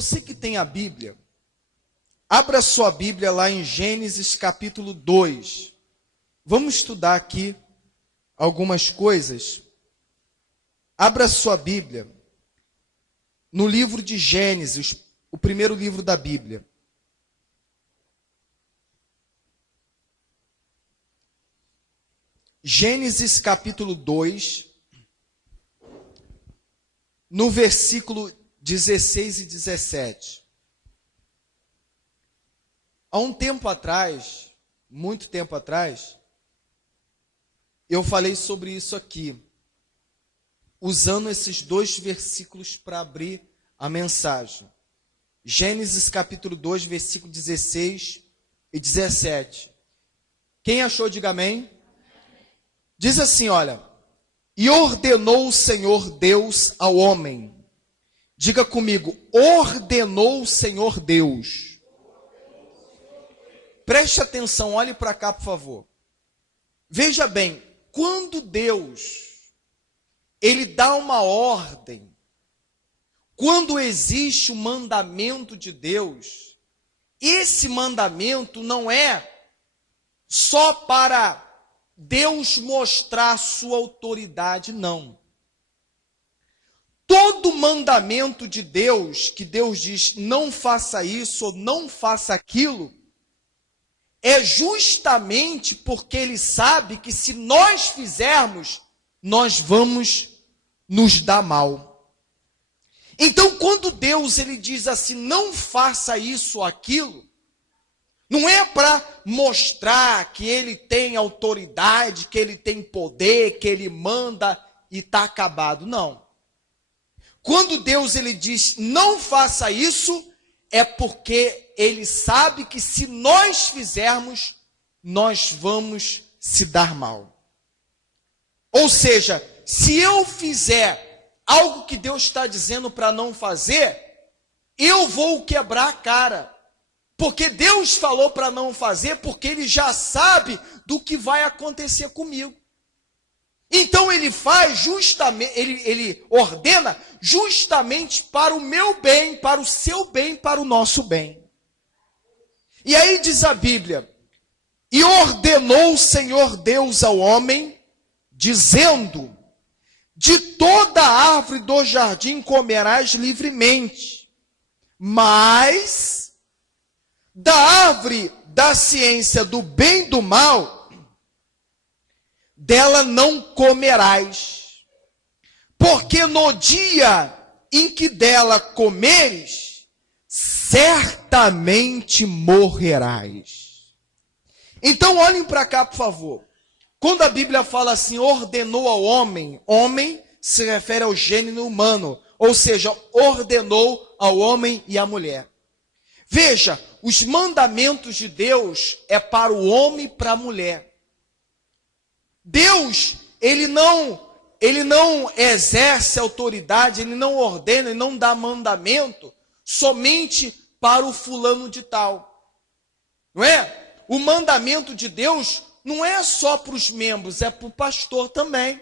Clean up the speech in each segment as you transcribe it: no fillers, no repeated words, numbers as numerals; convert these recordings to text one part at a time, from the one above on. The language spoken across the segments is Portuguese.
Você que tem a Bíblia, abra sua Bíblia lá em Gênesis capítulo 2. Vamos estudar aqui algumas coisas. Abra sua Bíblia no livro de Gênesis, o primeiro livro da Bíblia. Gênesis capítulo 2, no versículo 16 e 17. Há um tempo atrás, muito tempo atrás, eu falei sobre isso aqui, usando esses dois versículos para abrir a mensagem. Gênesis capítulo 2, versículo 16 e 17. Quem achou, diga amém. Diz assim, olha: e ordenou o Senhor Deus ao homem. Diga comigo, ordenou o Senhor Deus. Preste atenção, olhe para cá, por favor. Veja bem, quando Deus, Ele dá uma ordem, quando existe o mandamento de Deus, esse mandamento não é só para Deus mostrar a sua autoridade, não. Todo mandamento de Deus, que Deus diz, não faça isso ou não faça aquilo, é justamente porque Ele sabe que se nós fizermos, nós vamos nos dar mal. Então, quando Deus Ele diz assim, não faça isso ou aquilo, não é para mostrar que Ele tem autoridade, que Ele tem poder, que Ele manda e está acabado, não. Quando Deus Ele diz, não faça isso, é porque Ele sabe que se nós fizermos, nós vamos se dar mal. Ou seja, se eu fizer algo que Deus está dizendo para não fazer, eu vou quebrar a cara. Porque Deus falou para não fazer, porque Ele já sabe do que vai acontecer comigo. Então Ele faz justamente, ele ordena justamente para o meu bem, para o seu bem, para o nosso bem. E aí diz a Bíblia, e ordenou o Senhor Deus ao homem, dizendo, de toda árvore do jardim comerás livremente, mas da árvore da ciência do bem e do mal, dela não comerás, porque no dia em que dela comeres, certamente morrerás. Então olhem para cá, por favor. Quando a Bíblia fala assim, ordenou ao homem, homem se refere ao gênero humano, ou seja, ordenou ao homem e à mulher. Veja, os mandamentos de Deus é para o homem e para a mulher. Deus, ele não exerce autoridade, Ele não ordena, Ele não dá mandamento somente para o fulano de tal. Não é? O mandamento de Deus não é só para os membros, é para o pastor também.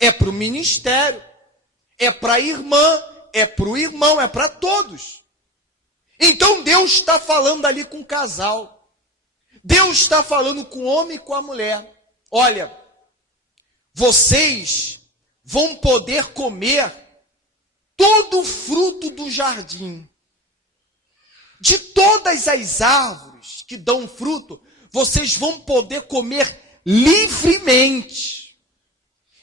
É para o ministério, é para a irmã, é para o irmão, é para todos. Então Deus está falando ali com o casal. Deus está falando com o homem e com a mulher. Olha, vocês vão poder comer todo o fruto do jardim. De todas as árvores que dão fruto, vocês vão poder comer livremente.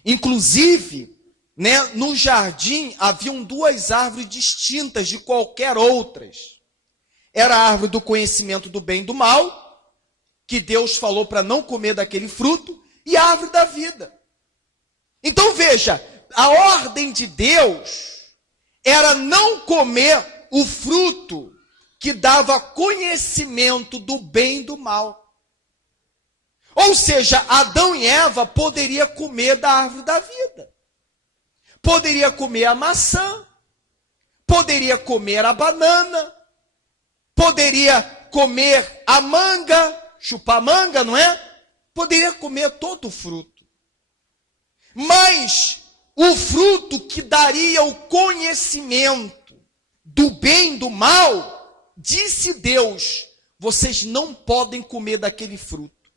Inclusive, né, no jardim haviam duas árvores distintas de qualquer outras. Era a árvore do conhecimento do bem e do mal, que Deus falou para não comer daquele fruto, e a árvore da vida. Então veja, a ordem de Deus era não comer o fruto que dava conhecimento do bem e do mal. Ou seja, Adão e Eva poderiam comer da árvore da vida. Poderia comer a maçã, poderia comer a banana, poderia comer a manga, chupar manga, não é? Poderia comer todo o fruto. Mas o fruto que daria o conhecimento do bem e do mal, disse Deus: vocês não podem comer daquele fruto,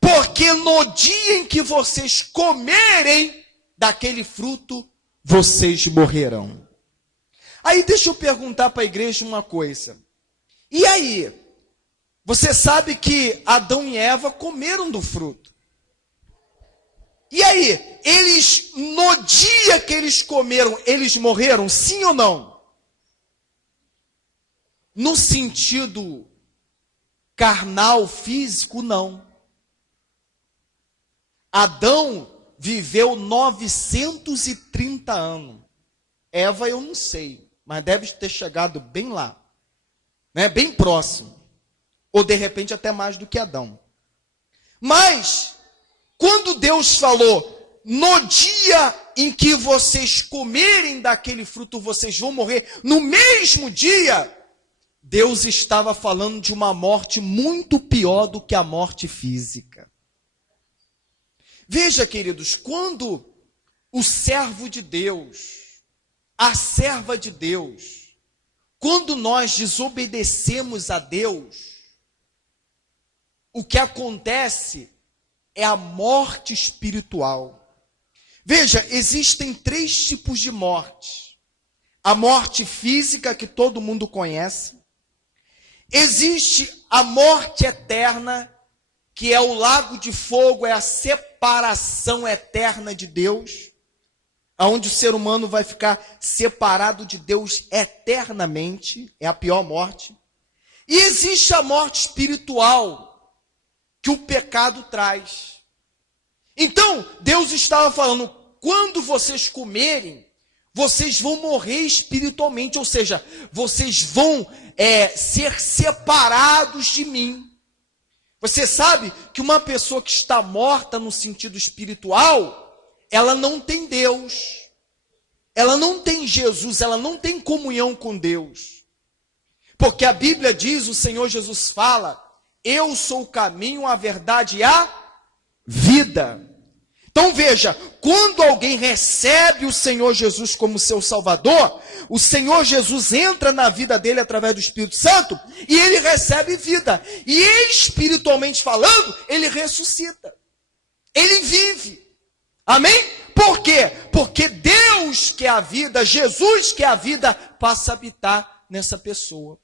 porque no dia em que vocês comerem daquele fruto, vocês morrerão. Aí deixa eu perguntar para a igreja uma coisa. E aí? Você sabe que Adão e Eva comeram do fruto. E aí? Eles, no dia que eles comeram, eles morreram? Sim ou não? No sentido carnal, físico, não. Adão viveu 930 anos. Eva eu não sei, mas deve ter chegado bem lá, né? Bem próximo. Ou de repente até mais do que Adão. Mas, quando Deus falou, no dia em que vocês comerem daquele fruto, vocês vão morrer, no mesmo dia, Deus estava falando de uma morte muito pior do que a morte física. Veja, queridos, quando o servo de Deus, a serva de Deus, quando nós desobedecemos a Deus, o que acontece é a morte espiritual. Veja, existem 3 tipos de morte. A morte física, que todo mundo conhece. Existe a morte eterna, que é o lago de fogo, é a separação eterna de Deus, onde o ser humano vai ficar separado de Deus eternamente, é a pior morte. E existe a morte espiritual, que o pecado traz. Então, Deus estava falando, quando vocês comerem, vocês vão morrer espiritualmente, ou seja, vocês vão ser separados de mim. Você sabe que uma pessoa que está morta no sentido espiritual, ela não tem Deus, ela não tem Jesus, ela não tem comunhão com Deus. Porque a Bíblia diz, o Senhor Jesus fala, eu sou o caminho, a verdade e a vida. Então veja, quando alguém recebe o Senhor Jesus como seu Salvador, o Senhor Jesus entra na vida dele através do Espírito Santo e ele recebe vida. E espiritualmente falando, ele ressuscita. Ele vive. Amém? Por quê? Porque Deus que é a vida, Jesus que é a vida, passa a habitar nessa pessoa.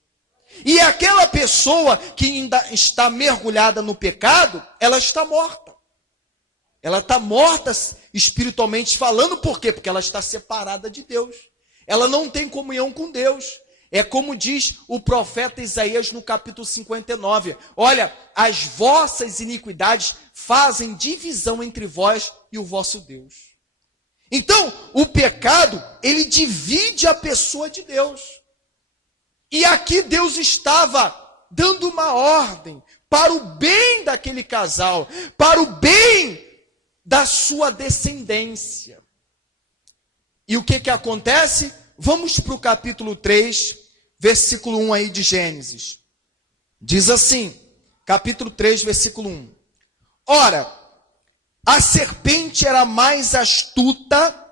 E aquela pessoa que ainda está mergulhada no pecado, ela está morta. Ela está morta espiritualmente falando, por quê? Porque ela está separada de Deus. Ela não tem comunhão com Deus. É como diz o profeta Isaías no capítulo 59. Olha, as vossas iniquidades fazem divisão entre vós e o vosso Deus. Então, o pecado, ele divide a pessoa de Deus. E aqui Deus estava dando uma ordem para o bem daquele casal, para o bem da sua descendência. E o que acontece? Vamos para o capítulo 3, versículo 1 aí de Gênesis. Diz assim, capítulo 3, versículo 1. Ora, a serpente era mais astuta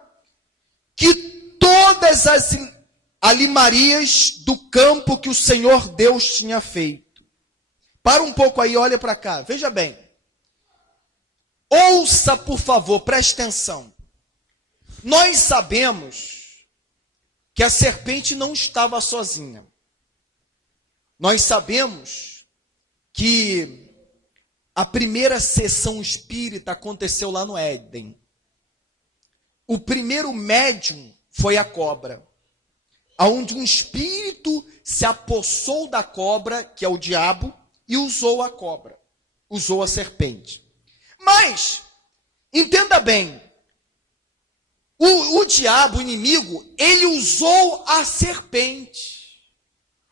que todas as alimarias do campo que o Senhor Deus tinha feito. Para um pouco aí, olha para cá, veja bem. Ouça, por favor, preste atenção. Nós sabemos que a serpente não estava sozinha. Nós sabemos que a primeira sessão espírita aconteceu lá no Éden. O primeiro médium foi a cobra, onde um espírito se apossou da cobra, que é o diabo, e usou a cobra, usou a serpente. Mas, entenda bem, o diabo, o inimigo, ele usou a serpente.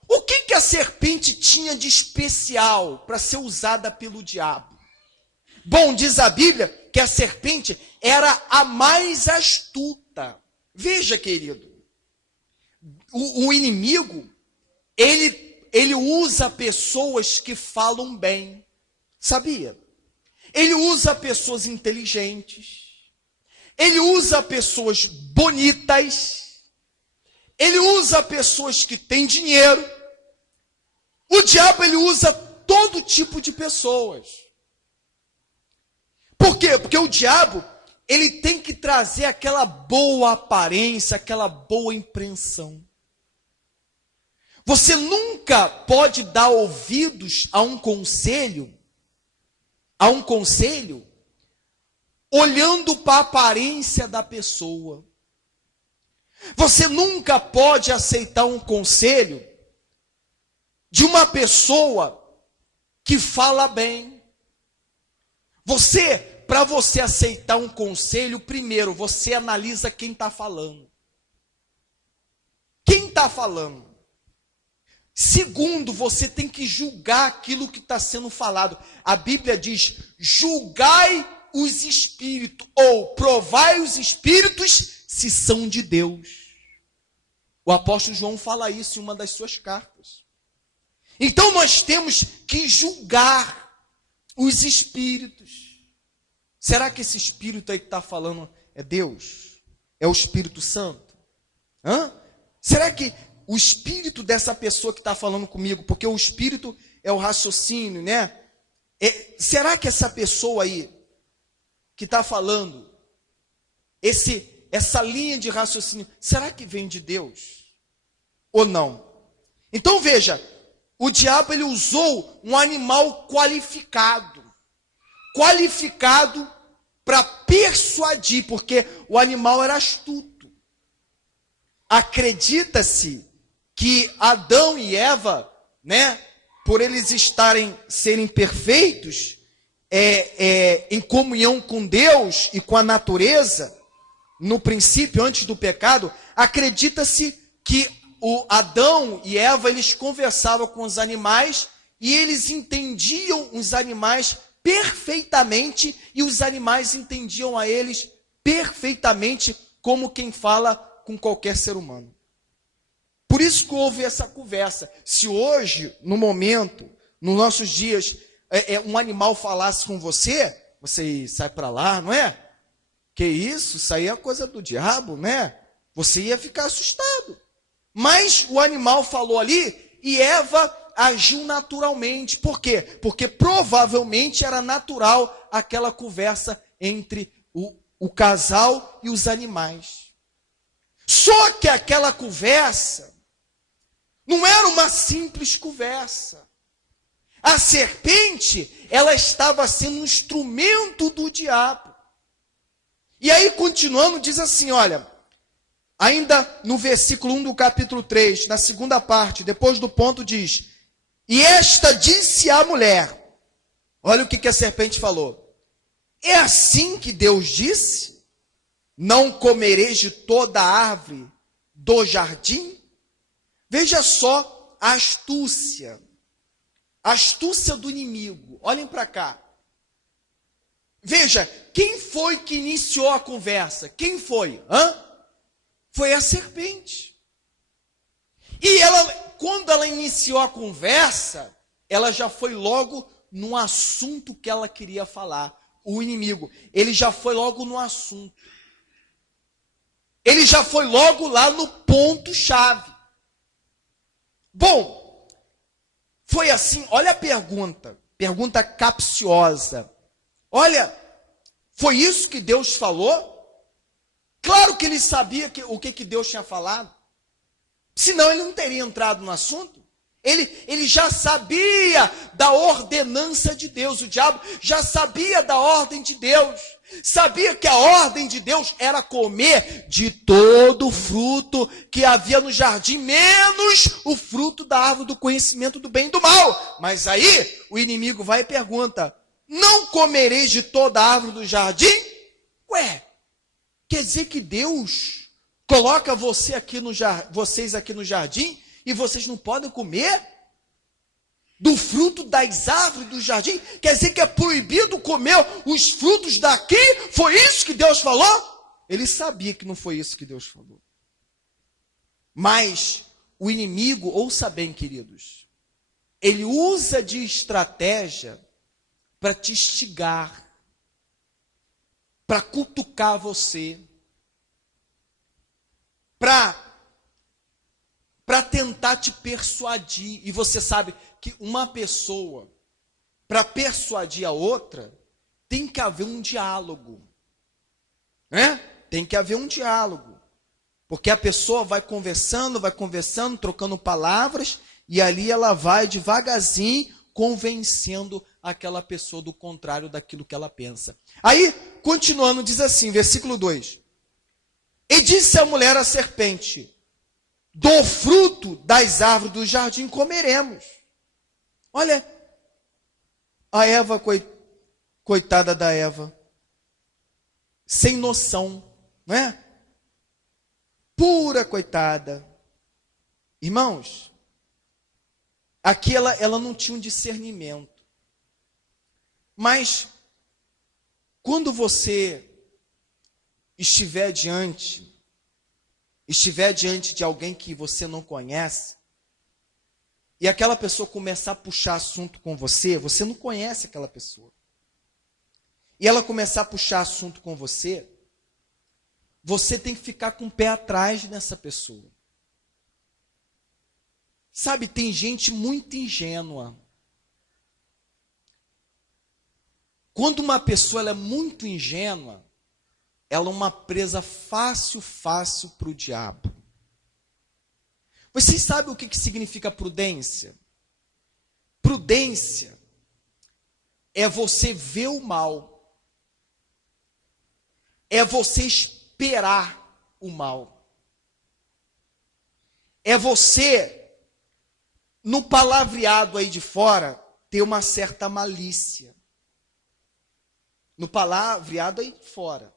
O que a serpente tinha de especial para ser usada pelo diabo? Bom, diz a Bíblia que a serpente era a mais astuta. Veja, querido, o inimigo, ele usa pessoas que falam bem, sabia? Ele usa pessoas inteligentes, ele usa pessoas bonitas, ele usa pessoas que têm dinheiro. O diabo, ele usa todo tipo de pessoas. Por quê? Porque o diabo, ele tem que trazer aquela boa aparência, aquela boa impressão. Você nunca pode dar ouvidos a um conselho, olhando para a aparência da pessoa. Você nunca pode aceitar um conselho de uma pessoa que fala bem. Para você aceitar um conselho, primeiro, você analisa quem está falando. Quem está falando? Segundo, você tem que julgar aquilo que está sendo falado. A Bíblia diz, julgai os espíritos, ou provai os espíritos se são de Deus. O apóstolo João fala isso em uma das suas cartas. Então nós temos que julgar os espíritos. Será que esse espírito aí que está falando é Deus? É o Espírito Santo? Será que o espírito dessa pessoa que está falando comigo, porque o espírito é o raciocínio, né? Será que essa pessoa aí que está falando, essa linha de raciocínio, será que vem de Deus? Ou não? Então veja, o diabo, ele usou um animal qualificado para persuadir, porque o animal era astuto. Acredita-se que Adão e Eva, né, por eles serem perfeitos, em comunhão com Deus e com a natureza, no princípio, antes do pecado, acredita-se que o Adão e Eva, eles conversavam com os animais e eles entendiam os animais perfeitamente e os animais entendiam a eles perfeitamente, como quem fala com qualquer ser humano. Por isso que houve essa conversa. Se hoje, no momento, nos nossos dias, um animal falasse com você sai para lá, não é? Que isso? Isso aí é coisa do diabo, né? Você ia ficar assustado. Mas o animal falou ali e Eva agiu naturalmente. Por quê? Porque provavelmente era natural aquela conversa entre o casal e os animais. Só que aquela conversa não era uma simples conversa. A serpente, ela estava sendo um instrumento do diabo. E aí, continuando, diz assim, olha, ainda no versículo 1 do capítulo 3, na segunda parte, depois do ponto diz, e esta disse à mulher, olha o que a serpente falou, é assim que Deus disse, não comereis de toda a árvore do jardim? Veja só a astúcia do inimigo. Olhem para cá. Veja, quem foi que iniciou a conversa? Quem foi? Foi a serpente. E quando ela iniciou a conversa, ela já foi logo no assunto que ela queria falar. O inimigo, ele já foi logo no assunto. Ele já foi logo lá no ponto-chave. Bom, foi assim, olha a pergunta capciosa. Olha, foi isso que Deus falou? Claro que ele sabia o que Deus tinha falado. Senão ele não teria entrado no assunto. Ele já sabia da ordenança de Deus. O diabo já sabia da ordem de Deus. Sabia que a ordem de Deus era comer de todo o fruto que havia no jardim, menos o fruto da árvore do conhecimento do bem e do mal. Mas aí o inimigo vai e pergunta, não comereis de toda a árvore do jardim? Ué, quer dizer que Deus coloca vocês aqui no jardim e vocês não podem comer do fruto das árvores do jardim? Quer dizer que é proibido comer os frutos daqui? Foi isso que Deus falou? Ele sabia que não foi isso que Deus falou. Mas o inimigo, ouça bem, queridos, ele usa de estratégia para te instigar, para cutucar você, para para tentar te persuadir. E você sabe que uma pessoa, para persuadir a outra, tem que haver um diálogo. Né? Tem que haver um diálogo. Porque a pessoa vai conversando, trocando palavras, e ali ela vai devagarzinho convencendo aquela pessoa do contrário daquilo que ela pensa. Aí, continuando, diz assim, versículo 2. E disse a mulher à serpente: do fruto das árvores do jardim comeremos. Olha, a Eva, coitada da Eva, sem noção, não é? Pura coitada. Irmãos, aqui ela não tinha um discernimento. Mas, quando você estiver diante de alguém que você não conhece, e aquela pessoa começar a puxar assunto com você, você não conhece aquela pessoa, e ela começar a puxar assunto com você, você tem que ficar com o pé atrás nessa pessoa. Sabe, tem gente muito ingênua. Quando uma pessoa ela é muito ingênua, ela é uma presa fácil para o diabo. Vocês sabem o que significa prudência? Prudência é você ver o mal. É você esperar o mal. É você, no palavreado aí de fora, ter uma certa malícia. No palavreado aí de fora.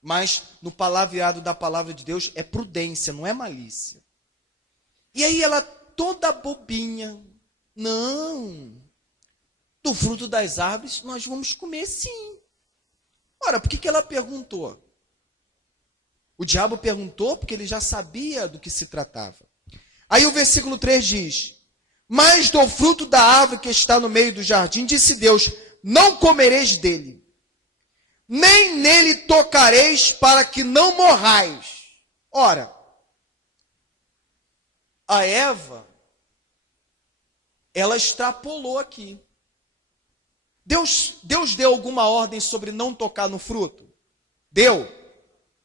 Mas no palavreado da palavra de Deus é prudência, não é malícia. E aí ela toda bobinha. Não. Do fruto das árvores nós vamos comer sim. Ora, por que ela perguntou? O diabo perguntou porque ele já sabia do que se tratava. Aí o versículo 3 diz: mas do fruto da árvore que está no meio do jardim, disse Deus, não comereis dele, nem nele tocareis, para que não morrais. Ora, a Eva, ela extrapolou aqui. Deus deu alguma ordem sobre não tocar no fruto? Deu?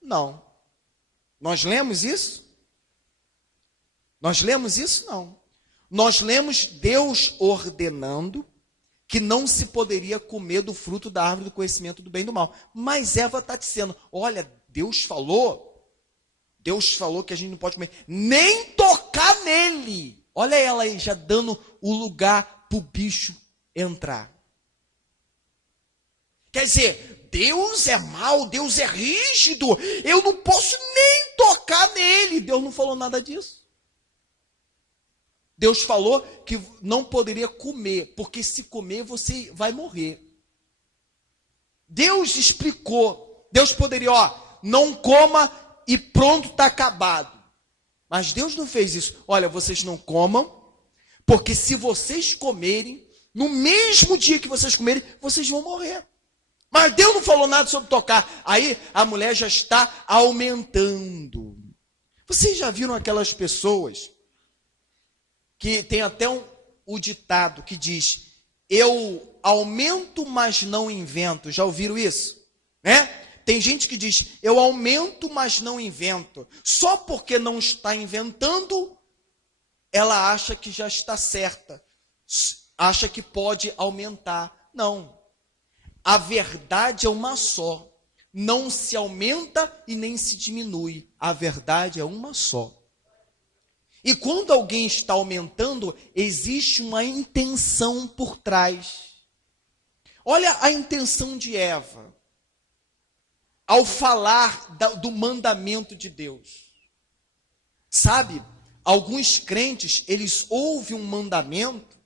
Não. Nós lemos isso? Nós lemos isso? Não. Nós lemos Deus ordenando que não se poderia comer do fruto da árvore do conhecimento do bem e do mal. Mas Eva está dizendo, olha, Deus falou que a gente não pode comer, nem tocar nele. Olha ela aí, já dando o lugar para o bicho entrar. Quer dizer, Deus é mau, Deus é rígido, eu não posso nem tocar nele. Deus não falou nada disso. Deus falou que não poderia comer, porque se comer você vai morrer. Deus explicou, Deus poderia, não coma e pronto, está acabado. Mas Deus não fez isso. Olha, vocês não comam, porque se vocês comerem, no mesmo dia que vocês comerem, vocês vão morrer. Mas Deus não falou nada sobre tocar. Aí a mulher já está aumentando. Vocês já viram aquelas pessoas que tem até o ditado que diz, eu aumento, mas não invento. Já ouviram isso? Né? Tem gente que diz, eu aumento, mas não invento. Só porque não está inventando, ela acha que já está certa. Acha que pode aumentar. Não. A verdade é uma só. Não se aumenta e nem se diminui. A verdade é uma só. E quando alguém está aumentando, existe uma intenção por trás. Olha a intenção de Eva, ao falar do mandamento de Deus. Sabe, alguns crentes, eles ouvem um mandamento,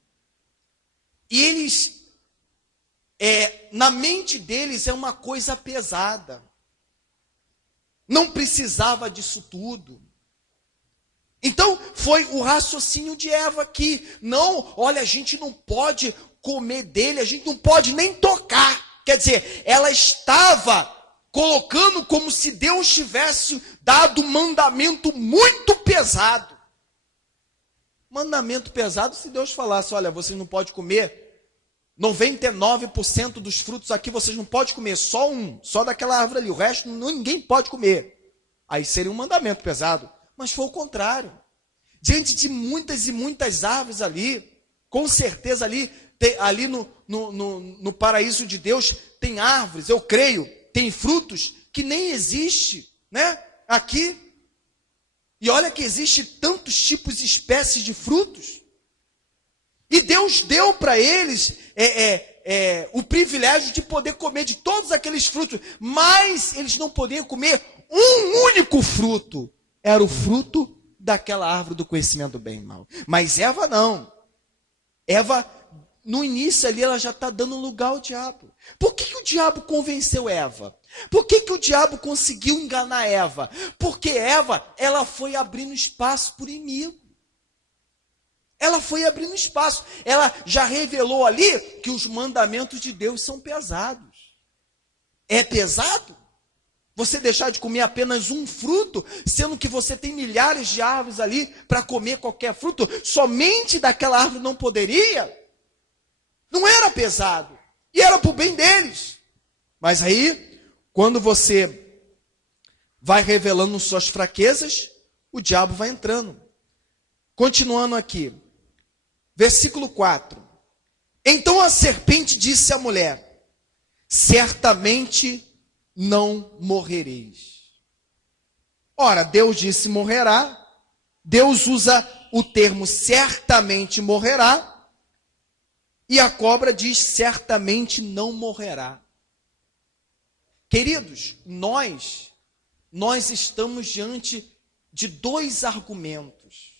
e eles, na mente deles é uma coisa pesada. Não precisava disso tudo. Então, foi o raciocínio de Eva aqui. Não, olha, a gente não pode comer dele, a gente não pode nem tocar. Quer dizer, ela estava colocando como se Deus tivesse dado um mandamento muito pesado. Mandamento pesado se Deus falasse, olha, vocês não podem comer 99% dos frutos aqui, vocês não podem comer, só um, só daquela árvore ali, o resto ninguém pode comer. Aí seria um mandamento pesado, mas foi o contrário. Diante de muitas e muitas árvores ali, com certeza ali no paraíso de Deus, tem árvores, eu creio, tem frutos que nem existe, né? Aqui. E olha que existe tantos tipos e espécies de frutos. E Deus deu para eles o privilégio de poder comer de todos aqueles frutos, mas eles não podiam comer um único fruto. Era o fruto daquela árvore do conhecimento do bem e mal. Mas Eva não. Eva, no início ali, ela já está dando lugar ao diabo. Por que o diabo convenceu Eva? Por que o diabo conseguiu enganar Eva? Porque Eva, ela foi abrindo espaço para o inimigo. Ela foi abrindo espaço. Ela já revelou ali que os mandamentos de Deus são pesados. É pesado? Você deixar de comer apenas um fruto, sendo que você tem milhares de árvores ali para comer qualquer fruto, somente daquela árvore não poderia? Não era pesado. E era para o bem deles. Mas aí, quando você vai revelando suas fraquezas, o diabo vai entrando. Continuando aqui. Versículo 4. Então a serpente disse à mulher, certamente não morrereis. Ora, Deus disse morrerá. Deus usa o termo certamente morrerá. E a cobra diz certamente não morrerá. Queridos, nós estamos diante de dois argumentos,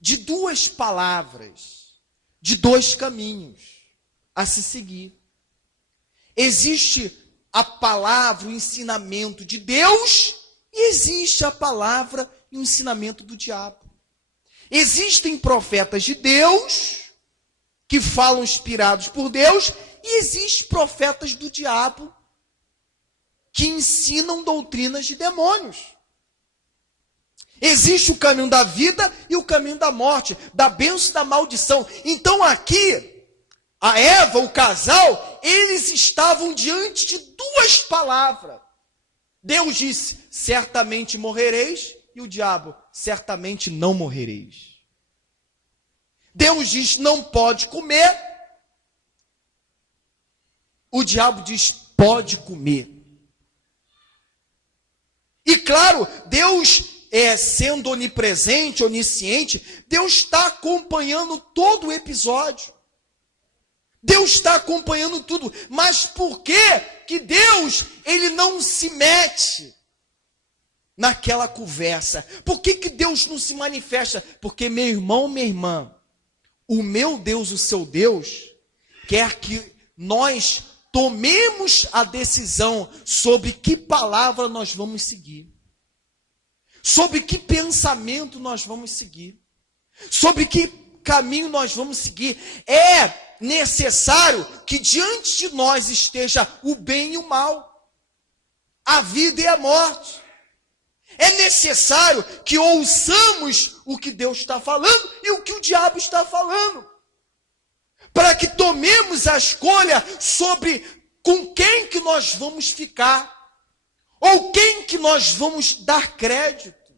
de duas palavras, de dois caminhos a se seguir. Existe a palavra, o ensinamento de Deus, e existe a palavra e o ensinamento do diabo. Existem profetas de Deus, que falam inspirados por Deus, e existem profetas do diabo, que ensinam doutrinas de demônios. Existe o caminho da vida e o caminho da morte, da bênção e da maldição. Então aqui, a Eva, o casal, eles estavam diante de duas palavras. Deus disse, certamente morrereis, e o diabo, certamente não morrereis. Deus diz, não pode comer. O diabo diz, pode comer. E claro, Deus, sendo onipresente, onisciente, Deus está acompanhando todo o episódio. Deus está acompanhando tudo. Mas por que Deus, ele não se mete naquela conversa? Por que Deus não se manifesta? Porque, meu irmão, minha irmã, o meu Deus, o seu Deus, quer que nós tomemos a decisão sobre que palavra nós vamos seguir, sobre que pensamento nós vamos seguir, sobre que caminho nós vamos seguir. É necessário que diante de nós esteja o bem e o mal, a vida e a morte. É necessário que ouçamos o que Deus está falando e o que o diabo está falando, para que tomemos a escolha sobre com quem que nós vamos ficar, ou quem que nós vamos dar crédito.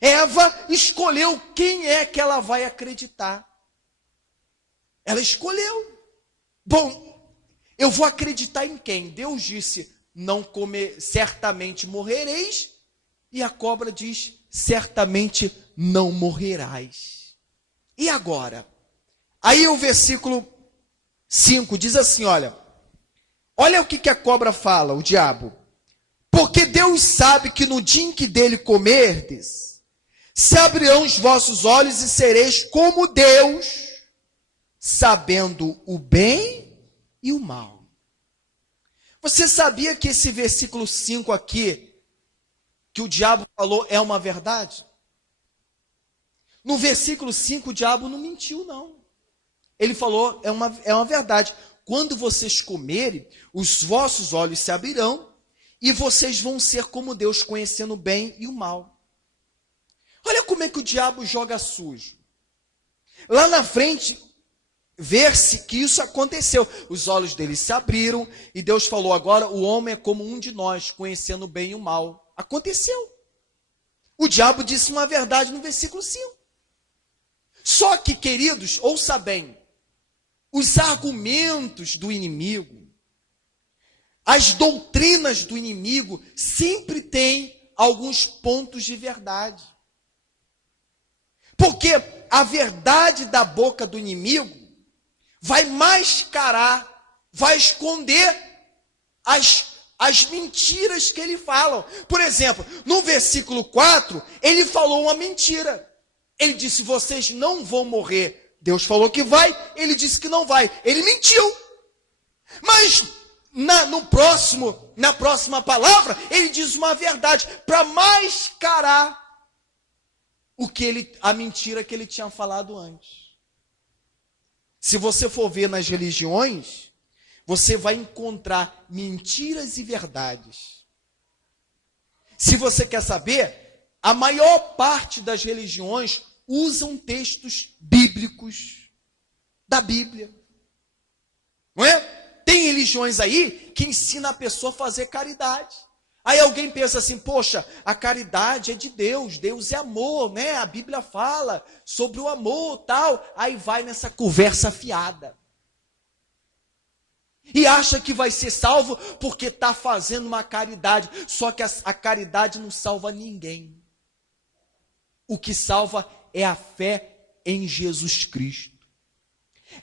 Eva escolheu quem é que ela vai acreditar. Ela escolheu. Bom, eu vou acreditar em quem? Deus disse, não comer, certamente morrereis. E a cobra diz, certamente não morrerás. E agora? Aí o versículo 5 diz assim, olha o que a cobra fala, o diabo. Porque Deus sabe que no dia em que dele comerdes, se abrirão os vossos olhos e sereis como Deus, sabendo o bem e o mal. Você sabia que esse versículo 5 aqui, que o diabo falou, é uma verdade? No versículo 5, o diabo não mentiu, não. Ele falou, é uma verdade. Quando vocês comerem, os vossos olhos se abrirão, e vocês vão ser como Deus, conhecendo o bem e o mal. Olha como é que o diabo joga sujo. Lá na frente, vê-se que isso aconteceu. Os olhos dele se abriram e Deus falou, agora o homem é como um de nós, conhecendo o bem e o mal. Aconteceu. O diabo disse uma verdade no versículo 5. Só que, queridos, ouça bem, os argumentos do inimigo, as doutrinas do inimigo, sempre têm alguns pontos de verdade. Porque a verdade da boca do inimigo vai mascarar, vai esconder as mentiras que ele fala. Por exemplo, no versículo 4, ele falou uma mentira. Ele disse, vocês não vão morrer. Deus falou que vai, ele disse que não vai. Ele mentiu. Mas na próxima palavra, ele diz uma verdade para mascarar a mentira que ele tinha falado antes. Se você for ver nas religiões, você vai encontrar mentiras e verdades. Se você quer saber, a maior parte das religiões usam textos bíblicos da Bíblia. Não é? Tem religiões aí que ensinam a pessoa a fazer caridade. Aí alguém pensa assim, poxa, a caridade é de Deus, Deus é amor, né? A Bíblia fala sobre o amor, tal. Aí vai nessa conversa fiada. E acha que vai ser salvo porque está fazendo uma caridade. Só que a caridade não salva ninguém. O que salva é a fé em Jesus Cristo.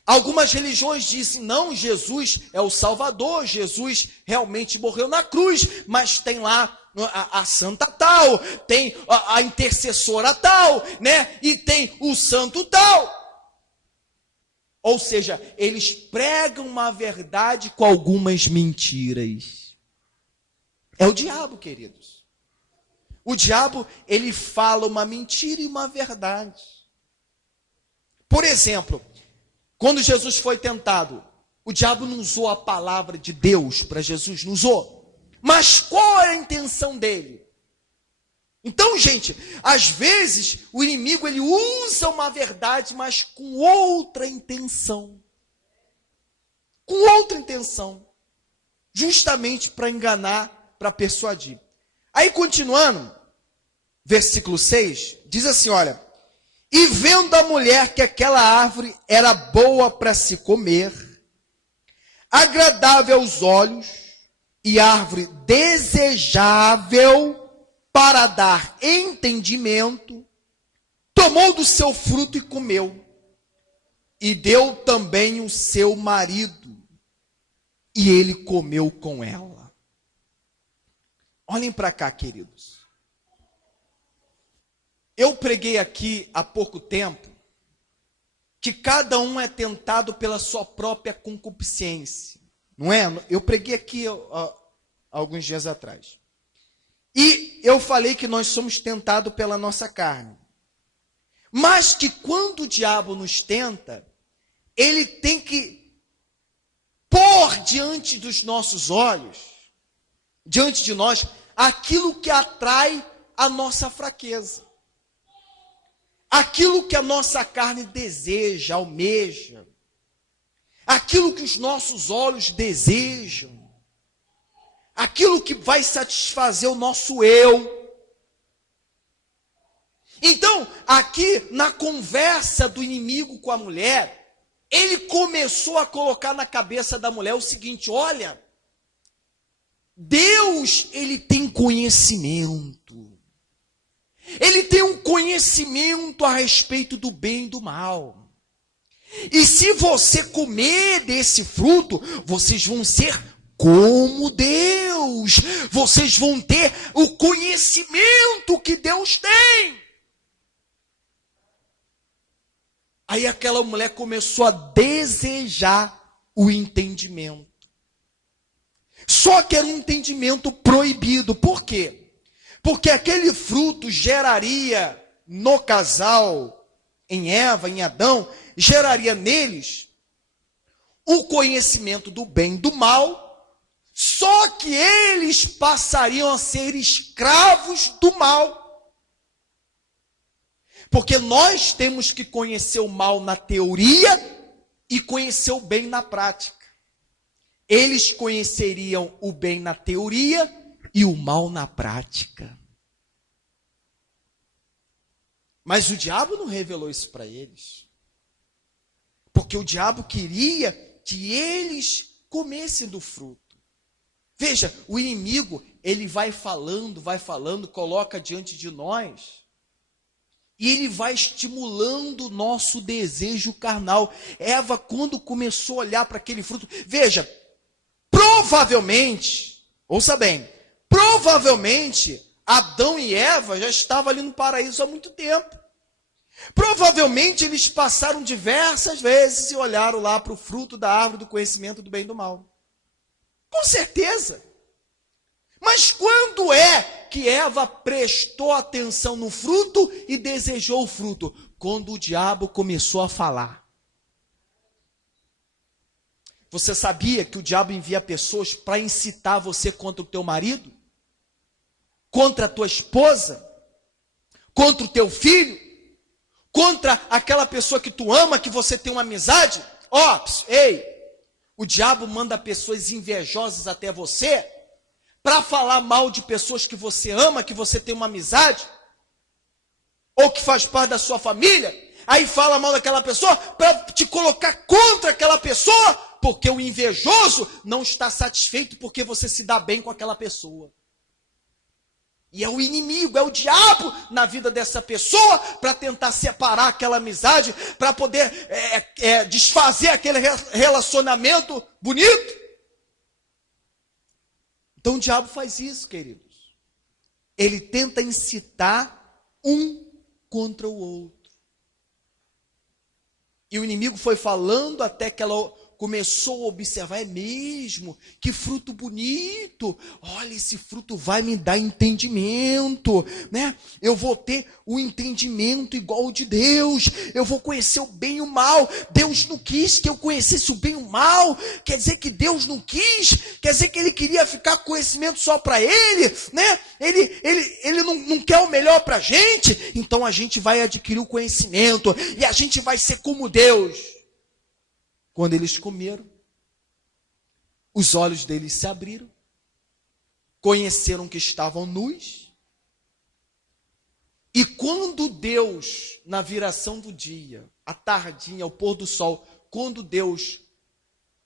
Algumas religiões dizem, não, Jesus é o Salvador, Jesus realmente morreu na cruz, mas tem lá a santa tal, tem a intercessora tal, né? E tem o santo tal. Ou seja, eles pregam uma verdade com algumas mentiras. É o diabo, queridos. O diabo, ele fala uma mentira e uma verdade. Por exemplo, quando Jesus foi tentado, o diabo não usou a palavra de Deus para Jesus, não usou. Mas qual é a intenção dele? Então, gente, às vezes o inimigo ele usa uma verdade, mas com outra intenção. Com outra intenção. Justamente para enganar, para persuadir. Aí continuando, versículo 6, diz assim, olha, e vendo a mulher que aquela árvore era boa para se comer, agradável aos olhos, e árvore desejável para dar entendimento, tomou do seu fruto e comeu, e deu também o seu marido, e ele comeu com ela. Olhem para cá, queridos. Eu preguei aqui há pouco tempo que cada um é tentado pela sua própria concupiscência, não é? Eu preguei aqui alguns dias atrás. E eu falei que nós somos tentados pela nossa carne. Mas que quando o diabo nos tenta, ele tem que pôr diante dos nossos olhos, diante de nós, aquilo que atrai a nossa fraqueza. Aquilo que a nossa carne deseja, almeja. Aquilo que os nossos olhos desejam. Aquilo que vai satisfazer o nosso eu. Então, aqui na conversa do inimigo com a mulher, ele começou a colocar na cabeça da mulher o seguinte, olha, Deus, ele tem conhecimento. Ele tem um conhecimento a respeito do bem e do mal. E se você comer desse fruto, vocês vão ser como Deus. Vocês vão ter o conhecimento que Deus tem. Aí aquela mulher começou a desejar o entendimento. Só que era um entendimento proibido. Por quê? Porque aquele fruto geraria no casal, em Eva, em Adão, geraria neles o conhecimento do bem e do mal, só que eles passariam a ser escravos do mal. Porque nós temos que conhecer o mal na teoria e conhecer o bem na prática. Eles conheceriam o bem na teoria e o mal na prática. Mas o diabo não revelou isso para eles. Porque o diabo queria que eles comessem do fruto. Veja, o inimigo, ele vai falando, coloca diante de nós. E ele vai estimulando o nosso desejo carnal. Eva, quando começou a olhar para aquele fruto, veja, provavelmente, ouça bem, provavelmente Adão e Eva já estavam ali no paraíso há muito tempo. Provavelmente eles passaram diversas vezes e olharam lá para o fruto da árvore do conhecimento do bem e do mal. Com certeza. Mas quando é que Eva prestou atenção no fruto e desejou o fruto? Quando o diabo começou a falar. Você sabia que o diabo envia pessoas para incitar você contra o teu marido? Contra a tua esposa? Contra o teu filho? Contra aquela pessoa que tu ama, que você tem uma amizade? Ei, o diabo manda pessoas invejosas até você para falar mal de pessoas que você ama, que você tem uma amizade, ou que faz parte da sua família. Aí fala mal daquela pessoa para te colocar contra aquela pessoa, porque o invejoso não está satisfeito porque você se dá bem com aquela pessoa. E é o inimigo, é o diabo na vida dessa pessoa para tentar separar aquela amizade, para poder desfazer aquele relacionamento bonito. Então o diabo faz isso, queridos. Ele tenta incitar um contra o outro. E o inimigo foi falando até que ela começou a observar, é mesmo, que fruto bonito, olha, esse fruto vai me dar entendimento, né? Eu vou ter o entendimento igual ao de Deus, eu vou conhecer o bem e o mal. Deus não quis que eu conhecesse o bem e o mal, quer dizer que Deus não quis, quer dizer que Ele queria ficar com conhecimento só para Ele, né? Ele não quer o melhor para a gente, então a gente vai adquirir o conhecimento, e a gente vai ser como Deus. Quando eles comeram, os olhos deles se abriram, conheceram que estavam nus, e quando Deus, na viração do dia, à tardinha, ao pôr do sol, quando Deus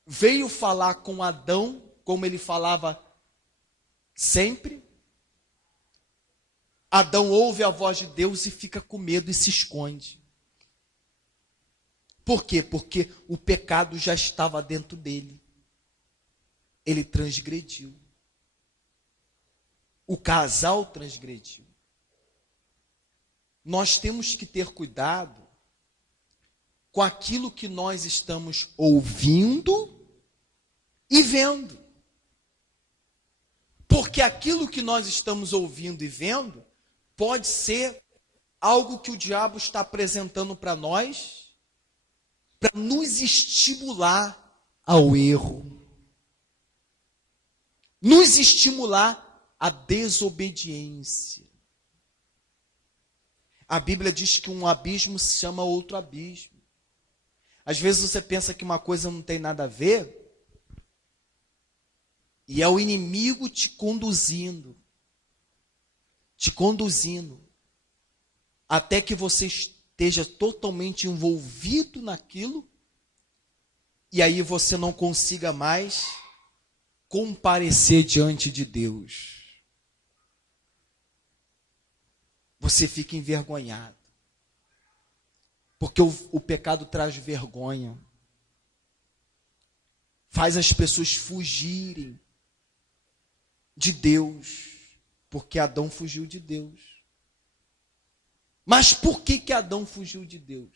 veio falar com Adão, como ele falava sempre, Adão ouve a voz de Deus e fica com medo e se esconde. Por quê? Porque o pecado já estava dentro dele. Ele transgrediu. O casal transgrediu. Nós temos que ter cuidado com aquilo que nós estamos ouvindo e vendo. Porque aquilo que nós estamos ouvindo e vendo pode ser algo que o diabo está apresentando para nós, para nos estimular ao erro, nos estimular à desobediência. A Bíblia diz que um abismo se chama outro abismo. Às vezes você pensa que uma coisa não tem nada a ver, e é o inimigo te conduzindo, até que você esteja totalmente envolvido naquilo, e aí você não consiga mais comparecer diante de Deus. Você fica envergonhado, porque o pecado traz vergonha, faz as pessoas fugirem de Deus, porque Adão fugiu de Deus. Mas por que Adão fugiu de Deus?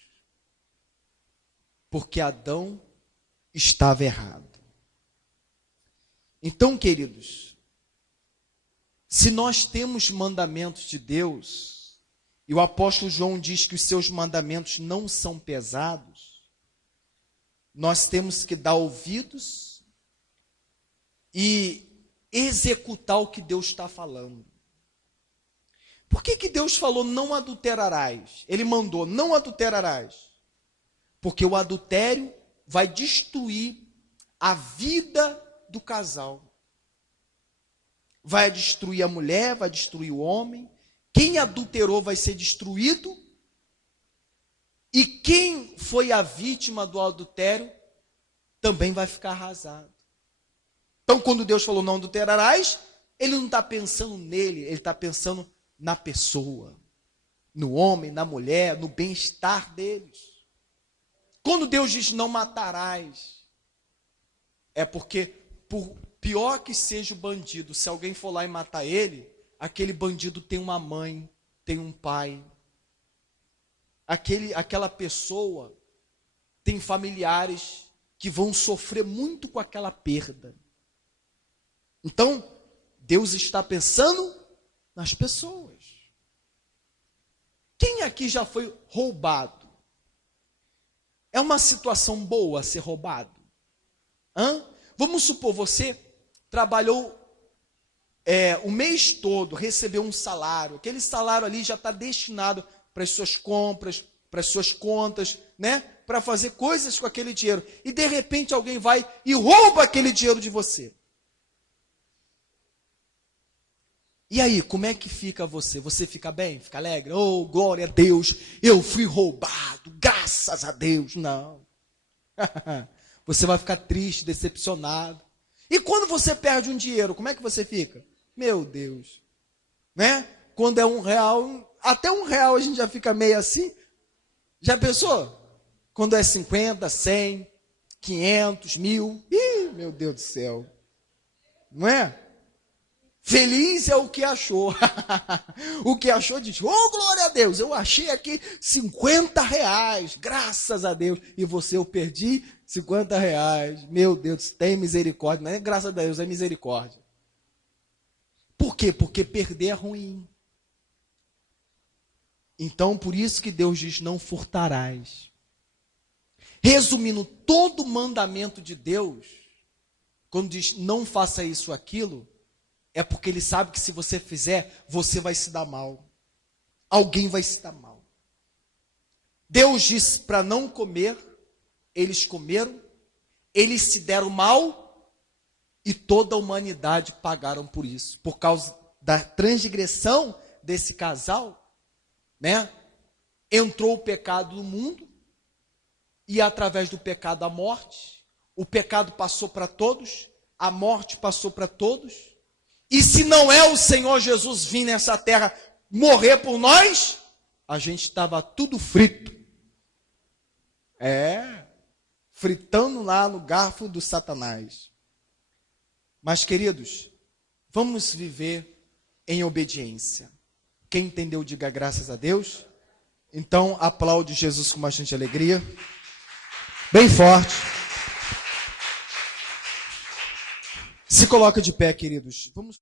Porque Adão estava errado. Então, queridos, se nós temos mandamentos de Deus, e o apóstolo João diz que os seus mandamentos não são pesados, nós temos que dar ouvidos e executar o que Deus está falando. Por que Deus falou não adulterarás? Ele mandou não adulterarás. Porque o adultério vai destruir a vida do casal. Vai destruir a mulher, vai destruir o homem. Quem adulterou vai ser destruído. E quem foi a vítima do adultério também vai ficar arrasado. Então, quando Deus falou não adulterarás, ele não está pensando nele, ele está pensando na pessoa, no homem, na mulher, no bem-estar deles. Quando Deus diz não matarás, é porque, por pior que seja o bandido, se alguém for lá e matar ele, aquele bandido tem uma mãe, tem um pai. Aquela pessoa tem familiares que vão sofrer muito com aquela perda. Então, Deus está pensando nas pessoas. Quem aqui já foi roubado? É uma situação boa ser roubado? Vamos supor, você trabalhou o mês todo, recebeu um salário. Aquele salário ali já está destinado para as suas compras, para as suas contas, né? Para fazer coisas com aquele dinheiro. E de repente alguém vai e rouba aquele dinheiro de você. E aí, como é que fica você? Você fica bem? Fica alegre? Oh, glória a Deus, eu fui roubado, graças a Deus. Não. Você vai ficar triste, decepcionado. E quando você perde um dinheiro, como é que você fica? Meu Deus. Né? Quando é R$1, até R$1 a gente já fica meio assim. Já pensou? Quando é 50, 100, 500, 1000. Ih, meu Deus do céu. Não é? Feliz é o que achou. O que achou diz, oh, glória a Deus, eu achei aqui R$50, graças a Deus. E você, eu perdi R$50. Meu Deus, tem misericórdia. Não é graças a Deus, é misericórdia. Por quê? Porque perder é ruim. Então, por isso que Deus diz, não furtarás. Resumindo, todo mandamento de Deus, quando diz, não faça isso ou aquilo, é porque ele sabe que se você fizer, você vai se dar mal. Alguém vai se dar mal. Deus disse para não comer, eles comeram, eles se deram mal, e toda a humanidade pagaram por isso. Por causa da transgressão desse casal, né? Entrou o pecado no mundo, e através do pecado a morte. O pecado passou para todos, a morte passou para todos. E se não é o Senhor Jesus vir nessa terra morrer por nós, a gente estava tudo frito. Fritando lá no garfo do Satanás. Mas, queridos, vamos viver em obediência. Quem entendeu, diga graças a Deus. Então, aplaude Jesus com bastante alegria. Bem forte. Se coloca de pé, queridos. Vamos